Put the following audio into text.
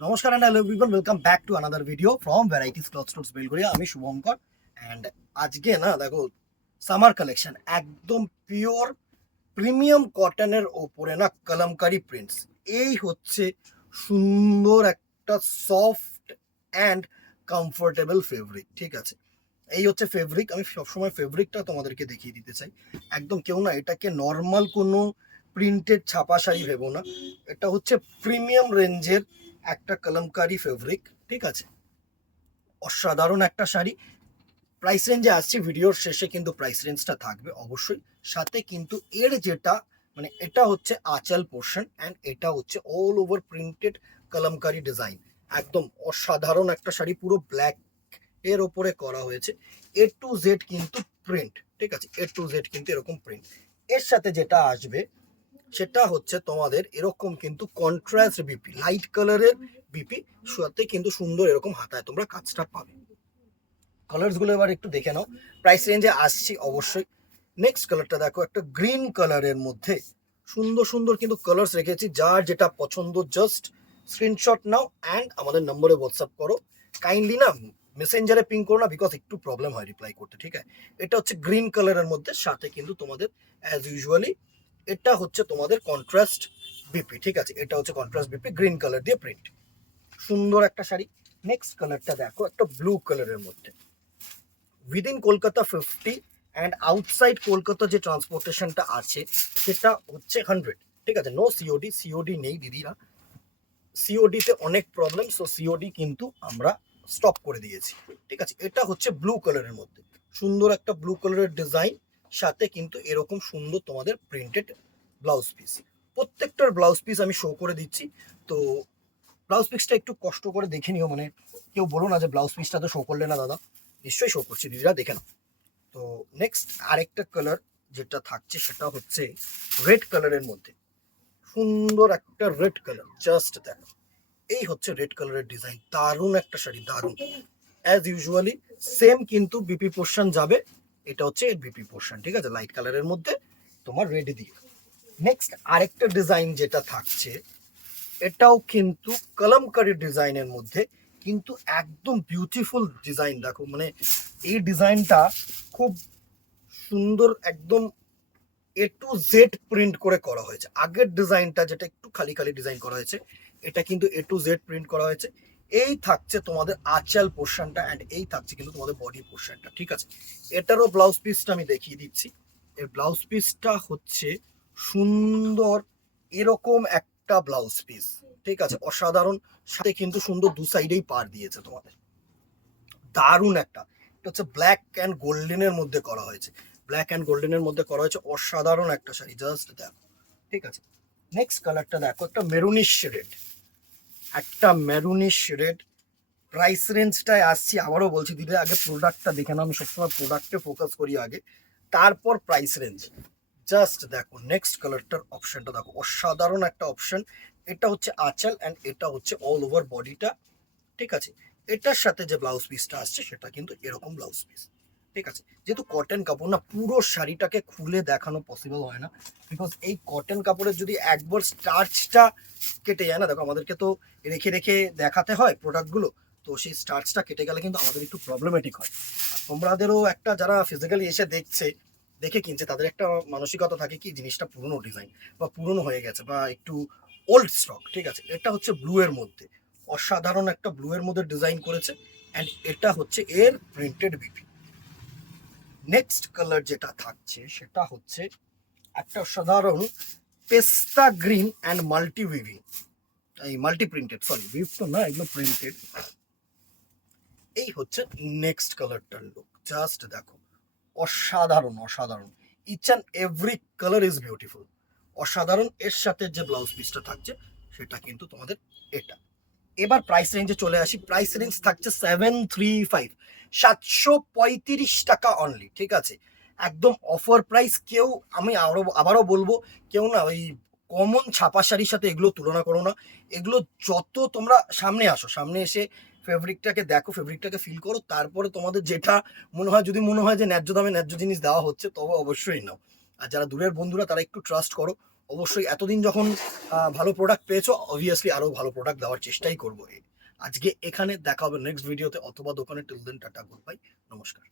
নমস্কার and hello everyone, welcome back to another video from Varieties Cloth Stores Belgharia. আমি Shubhankar and আজকে না দেখো সামার কালেকশন একদম পিওর প্রিমিয়াম কটনের ওপরে না কলমকারি প্রিন্টস। এই হচ্ছে সুন্দর একটা সফট অ্যান্ড কমফোর্টেবল ফেব্রিক, ঠিক আছে। এই হচ্ছে ফেব্রিক। আমি সবসময় ফেব্রিকটা তোমাদেরকে দেখিয়ে দিতে চাই। একদম কেউ না এটাকে নর্মাল কোনো প্রিন্টেড ছাপা শাড়ি ভেবো না, এটা হচ্ছে প্রিমিয়াম রেঞ্জের একটা কলমকারি ফেব্রিক, ঠিক আছে। অসাধারণ একটা শাড়ি। প্রাইস রেঞ্জে আসছে, ভিডিওর শেষে কিন্তু প্রাইস রেঞ্জটা থাকবে অবশ্যই। সাথে কিন্তু এর যেটা মানে এটা হচ্ছে আঁচল পোর্শন অ্যান্ড এটা হচ্ছে all over printed kalamkari design. একদম অসাধারণ একটা শাড়ি, পুরো ব্ল্যাক এর ওপরে করা হয়েছে। এ টু জেড কিন্তু প্রিন্ট, ঠিক আছে। এ টু জেড কিন্তু এরকম প্রিন্ট। এর সাথে যেটা আসবে সেটা হচ্ছে তোমাদের এরকম কিন্তু কন্ট্রাস্ট বিপি, লাইট কালারের বিপি, সাথে কিন্তু সুন্দর এরকম হাতায় তোমরা কাজটা পাবে। কালার্স গুলো এবার একটু দেখে নাও, প্রাইস রেঞ্জে আসছি অবশ্যই। নেক্সট কালারটা দেখো, একটা গ্রিন কালারের মধ্যে সুন্দর সুন্দর কিন্তু কালার্স রেখেছি। যার যেটা পছন্দ জাস্ট স্ক্রিনশট নাও অ্যান্ড আমাদের নম্বরে হোয়াটসঅ্যাপ করো। কাইন্ডলি না মেসেঞ্জারে পিং করো না, বিকজ একটু প্রবলেম হয় রিপ্লাই করতে, ঠিক আছে। এটা হচ্ছে গ্রিন কালারের মধ্যে, সাথে কিন্তু তোমাদের অ্যাজ ইউজুয়ালি এটা হচ্ছে তোমাদের কন্ট্রাস্ট বিপি, ঠিক আছে। এটা হচ্ছে কন্ট্রাস্ট বিপি, গ্রিন কালার দিয়ে প্রিন্ট, সুন্দর একটা শাড়ি। নেক্সট কালারটা দেখো, একটা ব্লু কালারের মধ্যে। Within Kolkata 50 and outside Kolkata যে ট্রান্সপোর্টেশনটা আছে সেটা হচ্ছে 100, ঠিক আছে। নো সিওডি, সিওডি নেই দিদিরা, সিওডিতে অনেক প্রবলেম, সো সিওডি কিন্তু আমরা স্টপ করে দিয়েছি, ঠিক আছে। এটা হচ্ছে ব্লু কালারের মধ্যে সুন্দর একটা ব্লু কালারের ডিজাইন, সাথে কিন্তু এরকম সুন্দর তোমাদের প্রিন্টেড ব্লাউজ পিস। প্রত্যেকটার ব্লাউজ পিস আমি শো করে দিচ্ছি, তো ব্লাউজ পিসটা একটু কষ্ট করে দেখে নিও, মানে কেউ বলো না যে ব্লাউজ পিসটা তো শো করলে না দাদা। নিশ্চয়ই শো করছি দিদিরা, দেখে নাও। তো নেক্সট আরেকটা কালার যেটা থাকছে সেটা হচ্ছে রেড কালারের মধ্যে সুন্দর একটা রেড কালার, জাস্ট দেখো। এই হচ্ছে রেড কালারের ডিজাইন, দারুণ একটা শাড়ি, দারুণ। অ্যাজ ইউজুয়ালি সেম কিন্তু বিপি পোর্শন যাবে, এটা হচ্ছে এর বিপি পোর্শন, ঠিক আছে, লাইট কালারের মধ্যে তোমার রেড দিয়ে। নেক্সট আরেকটা ডিজাইন যেটা থাকছে, এটাও কিন্তু কলমকারি ডিজাইনের মধ্যে, কিন্তু একদম বিউটিফুল ডিজাইন। দেখো মানে এই ডিজাইনটা খুব সুন্দর, একদম এ টু জেড প্রিন্ট করে করা হয়েছে। আগের ডিজাইনটা যেটা একটু খালি খালি ডিজাইন করা হয়েছে, এটা কিন্তু এ টু জেড প্রিন্ট করা হয়েছে। এই থাকছে তোমাদের আঁচল পোর্শনটা অ্যান্ড এই থাকছে কিন্তু তোমাদের বডি পোর্শনটা, ঠিক আছে। এটারও ব্লাউজ পিসটা আমি দেখিয়ে দিচ্ছি। এর ব্লাউজ পিসটা হচ্ছে সুন্দর এরকম একটা ব্লাউজ পিস, ঠিক আছে, অসাধারণ। সাথে কিন্তু সুন্দর দু সাইডেই পার দিয়েছে তোমাদের, দারুণ একটা। এটা হচ্ছে ব্ল্যাক অ্যান্ড গোল্ডেনের মধ্যে করা হয়েছে, ব্ল্যাক অ্যান্ড গোল্ডেনের মধ্যে করা হয়েছে, অসাধারণ একটা শাড়ি, জাস্ট দেখো, ঠিক আছে। নেক্সট কালারটা দেখো, একটা মেরুনিশ রেড, একটা মেরুনিশ রেড। প্রাইস রেঞ্জটায় আসছি, আবারও বলছি দিদি আগে প্রোডাক্টটা দেখে নাও। আমি সবসময় প্রোডাক্টে ফোকাস করি আগে, তারপর প্রাইস রেঞ্জ। জাস্ট দেখো নেক্সট কালারটার অপশনটা দেখো, অসাধারণ একটা অপশন। এটা হচ্ছে আঁচল অ্যান্ড এটা হচ্ছে অল ওভার বডিটা, ঠিক আছে। এটার সাথে যে ব্লাউজ পিসটা আসছে সেটা কিন্তু এরকম ব্লাউজ পিস, ঠিক আছে। যেহেতু কটন কাপড় না, পুরো শাড়িটাকে খুলে দেখানো পসিবল হয় না, বিকজ এই কটন কাপড়ের যদি একবার স্টার্চটা কেটে যায় না, দেখো আমাদেরকে তো রেখে রেখে দেখাতে হয় প্রোডাক্টগুলো, তো সেই স্টার্চটা কেটে গেলে কিন্তু আমাদের একটু প্রবলেমেটিক হয়। আর তোমাদেরও একটা, যারা ফিজিক্যালি এসে দেখছে, দেখে কিনছে, তাদের একটা মানসিকতা থাকে কি জিনিসটা পুরনো ডিজাইন বা পুরনো হয়ে গেছে বা একটু ওল্ড স্টক, ঠিক আছে। এটা হচ্ছে ব্লু এর মধ্যে, অসাধারণ একটা ব্লু এর মধ্যে ডিজাইন করেছে অ্যান্ড এটা হচ্ছে এর প্রিন্টেড বিপি। নেক্সট কালার যেটা থাকছে সেটা হচ্ছে একটা সাধারণ পেস্তা গ্রিন অ্যান্ড মাল্টি উইভিং, এই মাল্টি প্রিন্টেড, সরি উইভ তো না, এগুলো প্রিন্টেড। এই হচ্ছে নেক্সট কালারটার লুক, জাস্ট দেখো, অসাধারণ অসাধারণ। Each and every colour is beautiful, অসাধারণ। এর সাথে যে ব্লাউজ পিসটা থাকছে সেটা কিন্তু তোমাদের এটা। এবার প্রাইস রেঞ্জে চলে আসি, প্রাইস রেঞ্জ থাকছে 735, 735 টাকা অনলি, ঠিক আছে। একদম অফার প্রাইস। কেউ, আমি আবারও বলবো, কেউ না ওই কমন ছাপা শাড়ির সাথে এগুলো তুলনা করো না। এগুলো যত তোমরা সামনে আসো, সামনে এসে ফেব্রিকটাকে দেখো, ফেব্রিকটাকে ফিল করো, তারপরে তোমাদের যেটা মনে হয়, যদি মনে হয় যে ন্যায্য দামে ন্যায্য জিনিস দেওয়া হচ্ছে, তবে অবশ্যই নাও। আর যারা দূরের বন্ধুরা তারা একটু ট্রাস্ট করো, অবশ্যই এতদিন যখন ভালো প্রোডাক্ট পেয়েছো, অবভিয়াসলি আরো ভালো প্রোডাক্ট দেওয়ার চেষ্টাই করবো। আজকে এখানে দেখা হবে নেক্সট ভিডিওতে অথবা দোকানে। Till then tata, goodbye, নমস্কার।